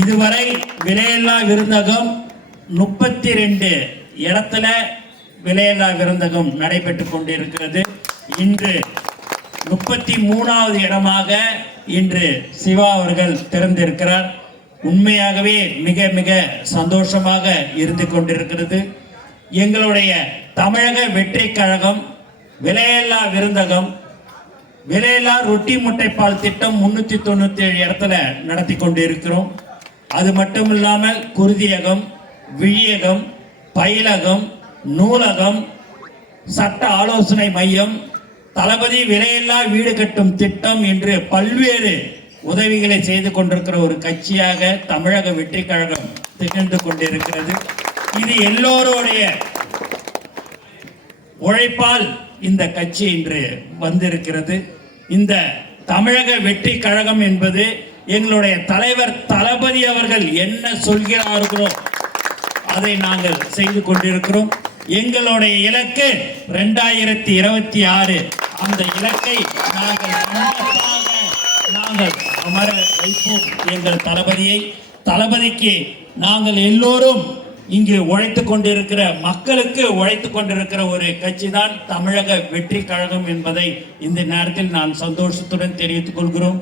இதுவரை விலையில்லா விருந்தகம் 32 இடத்துல விலையில்லா விருந்தகம் நடைபெற்றுக் கொண்டிருக்கிறது. இன்று 33வது இடமாக இன்று சிவா அவர்கள் திறந்திருக்கிறார். உண்மையாகவே மிக மிக சந்தோஷமாக இருந்து கொண்டிருக்கிறது. எங்களுடைய தமிழக வெற்றி கழகம் விலையில்லா விருந்தகம், விலையில்லா ரொட்டி முட்டைப்பால் திட்டம் 397 இடத்துல நடத்தி கொண்டிருக்கிறோம். அது மட்டும் இல்லாமல் குருதியகம், விழியகம், பயிலகம், நூலகம், சட்ட ஆலோசனை மையம், தளபதி விலையில்லா வீடு கட்டும் திட்டம் என்று பல்வேறு உதவிகளை செய்து கொண்டிருக்கிற ஒரு கட்சியாக தமிழக வெற்றி கழகம் திகழ்ந்து கொண்டிருக்கிறது. இது எல்லோருடைய உழைப்பால் இந்த கட்சி இன்று வந்திருக்கிறது. இந்த தமிழக வெற்றி கழகம் என்பது எங்களுடைய தலைவர் தளபதி அவர்கள் என்ன சொல்கிறார்களோ அதை நாங்கள் செய்து கொண்டிருக்கிறோம். எங்களுடைய இலக்கு 2026. அந்த இலக்கை நாங்கள் அமர வைப்போம். எங்கள் தளபதிக்கு நாங்கள் எல்லோரும் இங்கு உழைத்துக் கொண்டிருக்கிற மக்களுக்கு உழைத்துக் கொண்டிருக்கிற ஒரு கட்சி தான் தமிழக வெற்றி கழகம் என்பதை இந்த நேரத்தில் நான் சந்தோஷத்துடன் தெரிவித்துக் கொள்கிறோம்.